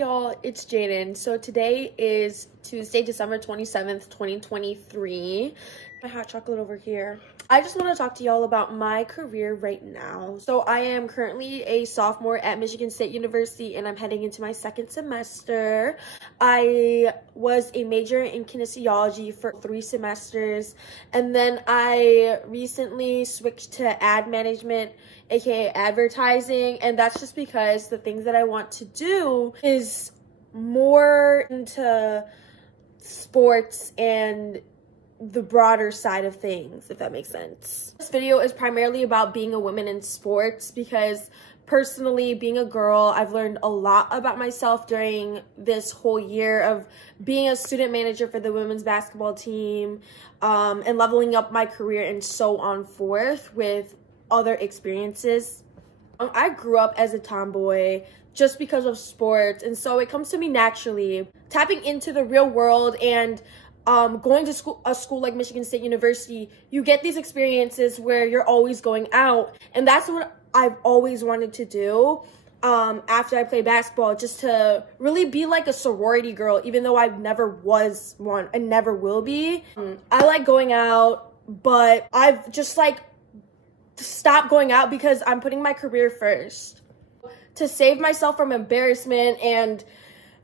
Y'all, it's Jaden. So today is Tuesday, December 27th, 2023. My hot chocolate over here. I just want to talk to y'all about my career right now. So I am currently a sophomore at Michigan State University and I'm heading into my second semester. I was a major in kinesiology for 3 semesters and then I recently switched to ad management, aka advertising, and that's just because the things that I want to do is more into sports and the broader side of things, if that makes sense. This video is primarily about being a woman in sports because personally, being a girl, I've learned a lot about myself during this whole year of being a student manager for the women's basketball team, and leveling up my career and so on forth with other experiences. I grew up as a tomboy just because of sports, and so it comes to me naturally. Tapping into the real world and going to a school like Michigan State University, you get these experiences where you're always going out, and that's what I've always wanted to do after I play basketball, just to really be like a sorority girl, even though I never was one and never will be. I like going out, but I've just like stopped going out because I'm putting my career first. To save myself from embarrassment and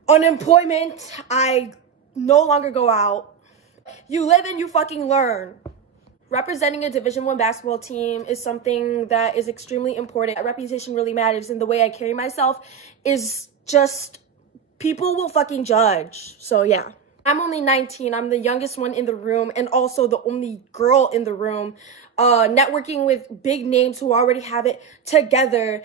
unemployment, I no longer go out. You live and you fucking learn. Representing a Division I basketball team is something that is extremely important. Reputation really matters, and the way I carry myself is just, people will fucking judge. So yeah. I'm only 19. I'm the youngest one in the room and also the only girl in the room. Networking with big names who already have it together.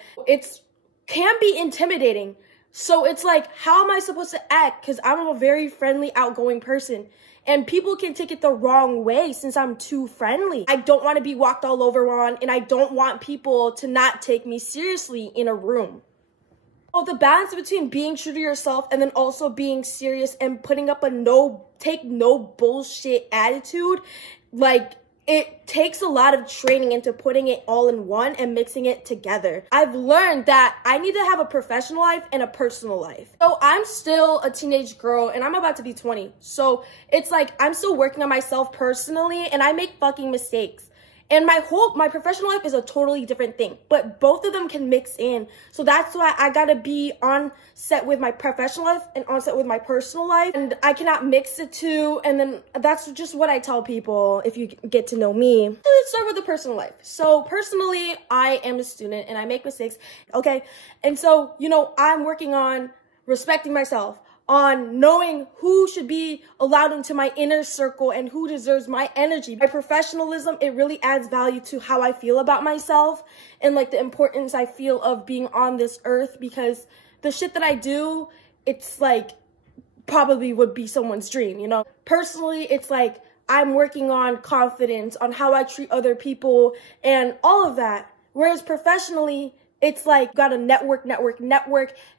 Can be intimidating. So it's like, how am I supposed to act? Because I'm a very friendly, outgoing person. And people can take it the wrong way since I'm too friendly. I don't want to be walked all over on, and I don't want people to not take me seriously in a room. So the balance between being true to yourself and then also being serious and putting up a no bullshit attitude, like, it takes a lot of training into putting it all in one and mixing it together. I've learned that I need to have a professional life and a personal life. So I'm still a teenage girl and I'm about to be 20. So it's like I'm still working on myself personally and I make fucking mistakes. And my professional life is a totally different thing, but both of them can mix in. So that's why I gotta be on set with my professional life and on set with my personal life. And I cannot mix the two. And then that's just what I tell people if you get to know me. So let's start with the personal life. So personally, I am a student and I make mistakes, okay? And so, I'm working on respecting myself, on knowing who should be allowed into my inner circle and who deserves my energy. My professionalism, it really adds value to how I feel about myself and like the importance I feel of being on this earth, because the shit that I do, it's like probably would be someone's dream, Personally, it's like I'm working on confidence, on how I treat other people and all of that. Whereas professionally, it's like you gotta network,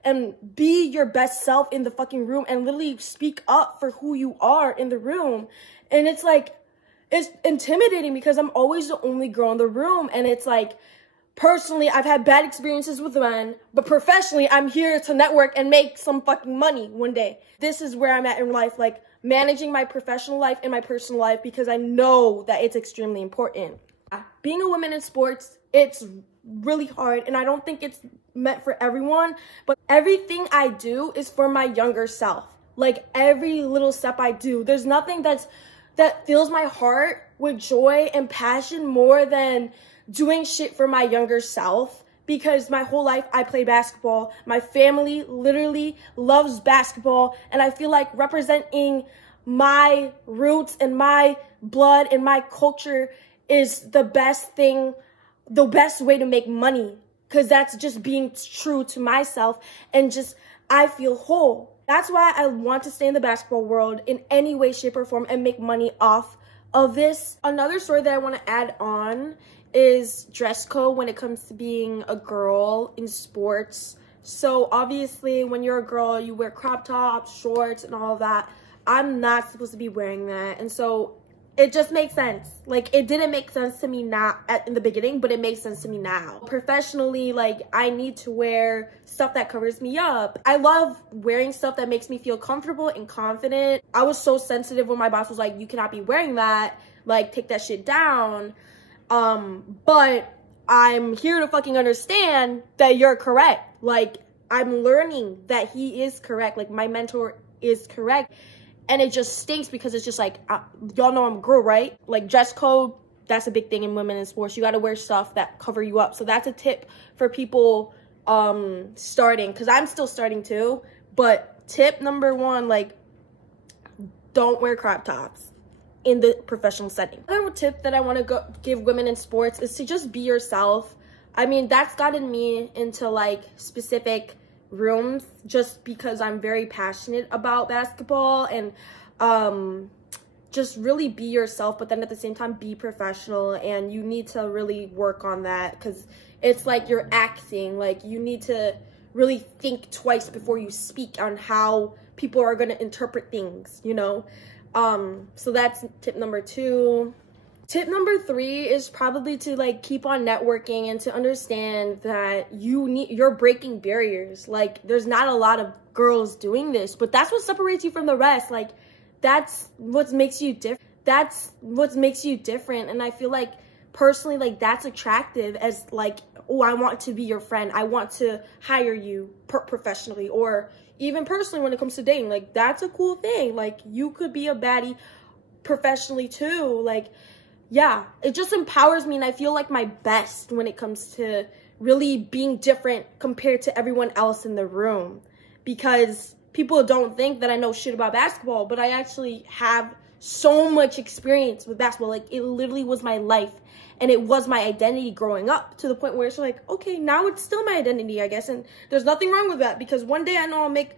and be your best self in the fucking room and literally speak up for who you are in the room. And it's like, it's intimidating because I'm always the only girl in the room. And it's like, personally, I've had bad experiences with men, but professionally, I'm here to network and make some fucking money one day. This is where I'm at in life, like managing my professional life and my personal life, because I know that it's extremely important. Being a woman in sports, it's really hard, and I don't think it's meant for everyone, but everything I do is for my younger self. Like every little step I do, there's nothing that fills my heart with joy and passion more than doing shit for my younger self, because my whole life I play basketball. My family literally loves basketball, and I feel like representing my roots and my blood and my culture is the best thing, the best way to make money, because that's just being true to myself and just I feel whole. That's why I want to stay in the basketball world in any way, shape, or form and make money off of this. Another story that I want to add on is dress code when it comes to being a girl in sports. So obviously when you're a girl, you wear crop tops, shorts, and all of that. I'm not supposed to be wearing that. And so It just makes sense. Like, it didn't make sense to me now in the beginning, but it makes sense to me now. Professionally, like, I need to wear stuff that covers me up. I love wearing stuff that makes me feel comfortable and confident. I was so sensitive when my boss was like, you cannot be wearing that. Like, take that shit down. But I'm here to fucking understand that you're correct. Like, I'm learning that he is correct. Like, my mentor is correct. And it just stinks because it's just like, y'all know I'm a girl, right? Like, dress code, that's a big thing in women in sports. You got to wear stuff that cover you up. So that's a tip for people starting, because I'm still starting too. But tip number one, like, don't wear crop tops in the professional setting. Another tip that I want to give women in sports is to just be yourself. I mean, that's gotten me into like specific rooms just because I'm very passionate about basketball, and just really be yourself, but then at the same time be professional. And you need to really work on that, because it's like you're acting. Like, you need to really think twice before you speak on how people are going to interpret things, you know. So that's tip number 2. Tip number 3 is probably to like keep on networking and to understand that you're breaking barriers. Like, there's not a lot of girls doing this, but that's what separates you from the rest. Like, that's what makes you different. That's what makes you different. And I feel like personally, like, that's attractive as like, oh, I want to be your friend. I want to hire you professionally, or even personally when it comes to dating. Like, that's a cool thing. Like, you could be a baddie professionally too. Like, yeah, it just empowers me, and I feel like my best when it comes to really being different compared to everyone else in the room, because people don't think that I know shit about basketball, but I actually have so much experience with basketball. Like, it literally was my life, and it was my identity growing up, to the point where it's like, okay, now it's still my identity, I guess, and there's nothing wrong with that, because one day I know I'll make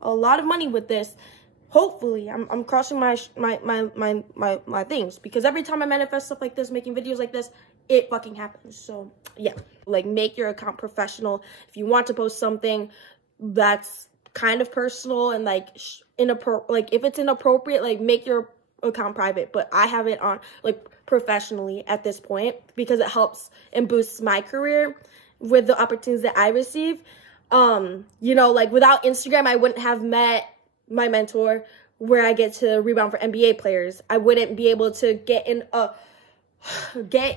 a lot of money with this. Hopefully, I'm crossing my things, because every time I manifest stuff like this, making videos like this, it fucking happens. So yeah, like, make your account professional. If you want to post something that's kind of personal and like if it's inappropriate, like, make your account private. But I have it on like professionally at this point, because it helps and boosts my career with the opportunities that I receive. You know, like, without Instagram, I wouldn't have met my mentor, where I get to rebound for NBA players. I wouldn't be able to get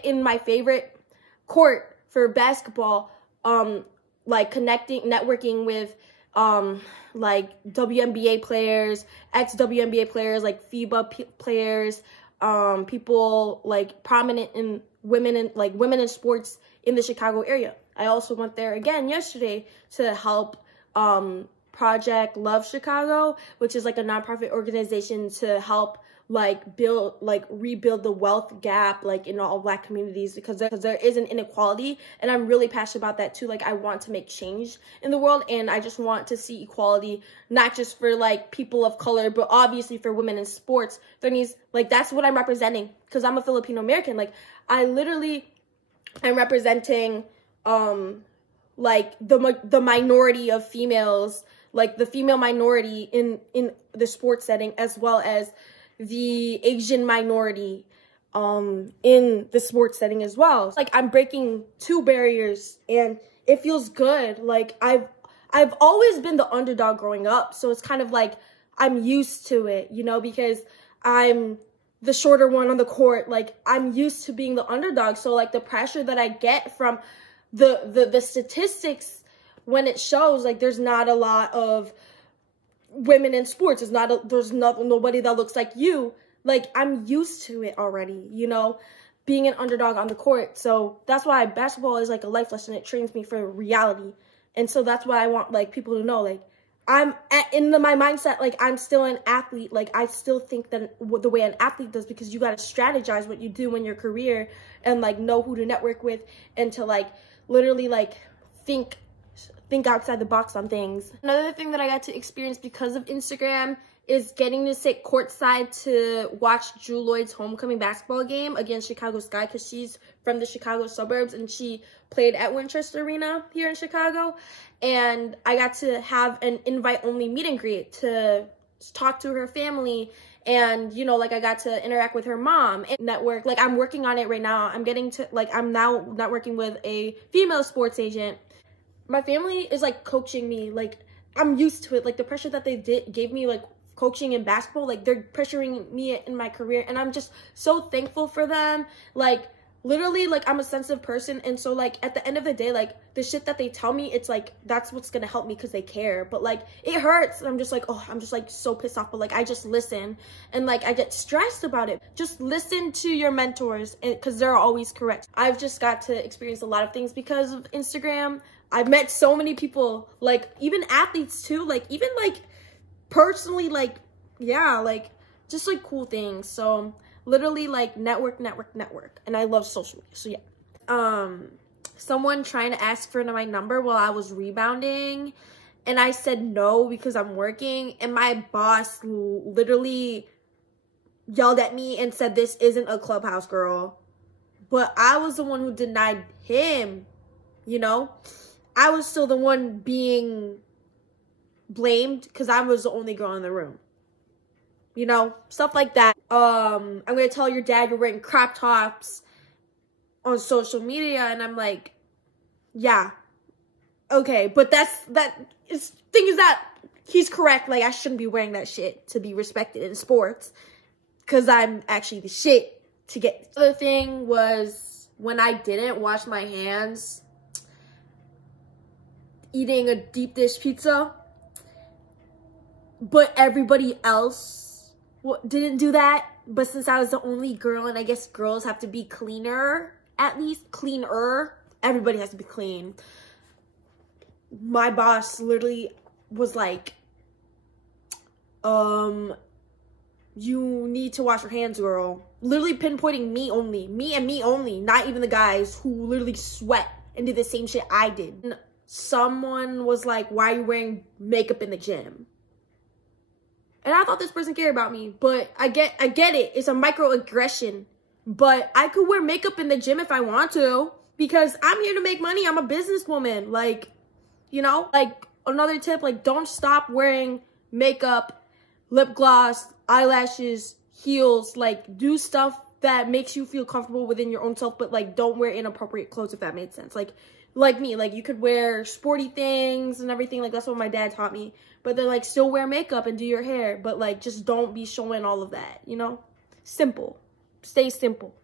in my favorite court for basketball, like networking with like WNBA players, ex-WNBA players, like FIBA players, people like prominent in women in sports in the Chicago area. I also went there again yesterday to help Project Love Chicago, which is like a nonprofit organization to help like rebuild the wealth gap, like, in all Black communities, because there is an inequality, and I'm really passionate about that too. Like, I want to make change in the world, and I just want to see equality, not just for like people of color, but obviously for women in sports. There needs, like, that's what I'm representing, because I'm a Filipino American. Like, I'm representing like the minority of females, like the female minority in the sports setting, as well as the Asian minority in the sports setting as well. Like, I'm breaking 2 barriers, and it feels good. Like, I've always been the underdog growing up, so it's kind of like I'm used to it, you know, because I'm the shorter one on the court. Like, I'm used to being the underdog, so like the pressure that I get from the statistics, when it shows like there's not a lot of women in sports, there's nobody that looks like you. Like, I'm used to it already, you know, being an underdog on the court. So that's why basketball is like a life lesson. It trains me for reality. And so that's what I want, like, people to know. Like, my mindset, like, I'm still an athlete. Like, I still think that the way an athlete does, because you got to strategize what you do in your career, and like know who to network with, and to like literally like think outside the box on things. Another thing that I got to experience because of Instagram is getting to sit courtside to watch Jewell Loyd's homecoming basketball game against Chicago Sky, because she's from the Chicago suburbs and she played at Winchester Arena here in Chicago. And I got to have an invite-only meet and greet to talk to her family And, you know, like, I got to interact with her mom and network. Like, I'm working on it right now. I'm getting to, like, I'm now networking with a female sports agent. My family is, like, coaching me. Like, I'm used to it. Like, the pressure that they gave me, like, coaching in basketball, like, they're pressuring me in my career. And I'm just so thankful for them. Like, literally, like, I'm a sensitive person, and so, like, at the end of the day, like, the shit that they tell me, it's like, that's what's gonna help me because they care. But, like, it hurts, and I'm just like, oh, I'm just, like, so pissed off. But, like, I just listen, and, like, I get stressed about it. Just listen to your mentors, because they're always correct. I've just got to experience a lot of things because of Instagram. I've met so many people, like, even athletes too, like, even, like, personally, like, yeah, like, just, like, cool things. So literally, like, network. And I love social media. So yeah. Someone trying to ask for my number while I was rebounding, and I said no because I'm working, and my boss literally yelled at me and said, this isn't a Clubhouse, girl. But I was the one who denied him, you know? I was still the one being blamed because I was the only girl in the room. You know, stuff like that. I'm gonna tell your dad you're wearing crop tops on social media, and I'm like, yeah, okay, but thing is that he's correct. Like, I shouldn't be wearing that shit to be respected in sports, because I'm actually the shit to get. The other thing was when I didn't wash my hands eating a deep dish pizza, but everybody else didn't do that. But since I was the only girl, and I guess girls have to be cleaner, at least cleaner, everybody has to be clean. My boss literally was like, you need to wash your hands, girl. Literally pinpointing me only, me and me only, not even the guys who literally sweat and did the same shit I did. And someone was like, why are you wearing makeup in the gym? And I thought this person cared about me, but I get it. It's a microaggression. But I could wear makeup in the gym if I want to, because I'm here to make money. I'm a businesswoman. Like, you know, like, another tip, like, don't stop wearing makeup, lip gloss, eyelashes, heels. Like, do stuff that makes you feel comfortable within your own self, but, like, don't wear inappropriate clothes, if that made sense. Like me, like, you could wear sporty things and everything. Like, that's what my dad taught me. But then, like, still wear makeup and do your hair. But, like, just don't be showing all of that, you know? Simple. Stay simple.